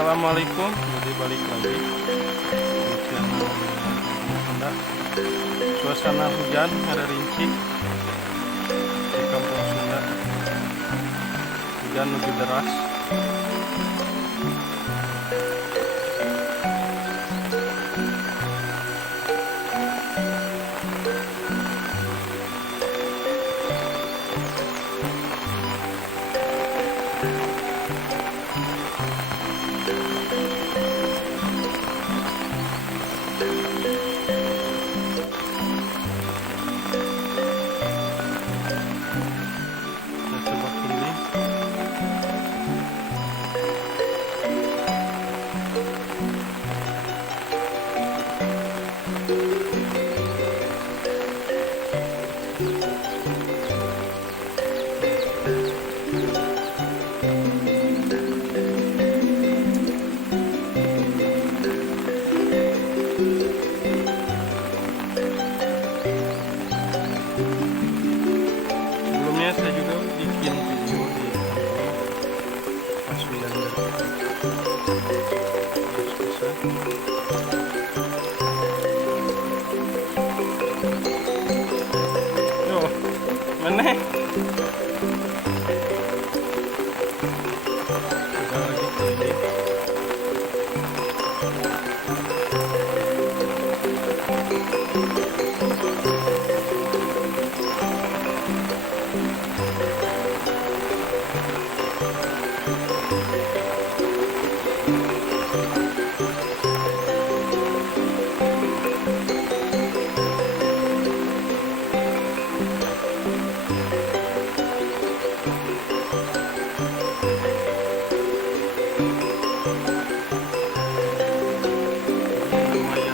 Assalamualaikum, jadi balik lagi di channel Sunda. Suasana hujan ada rinci di kampung Sunda. Hujan lebih deras. Saya coba keliling. Sebelumnya saya juga bikin video di pas hujan deras. Yo, mana? Kita lagi keliling. Lumayan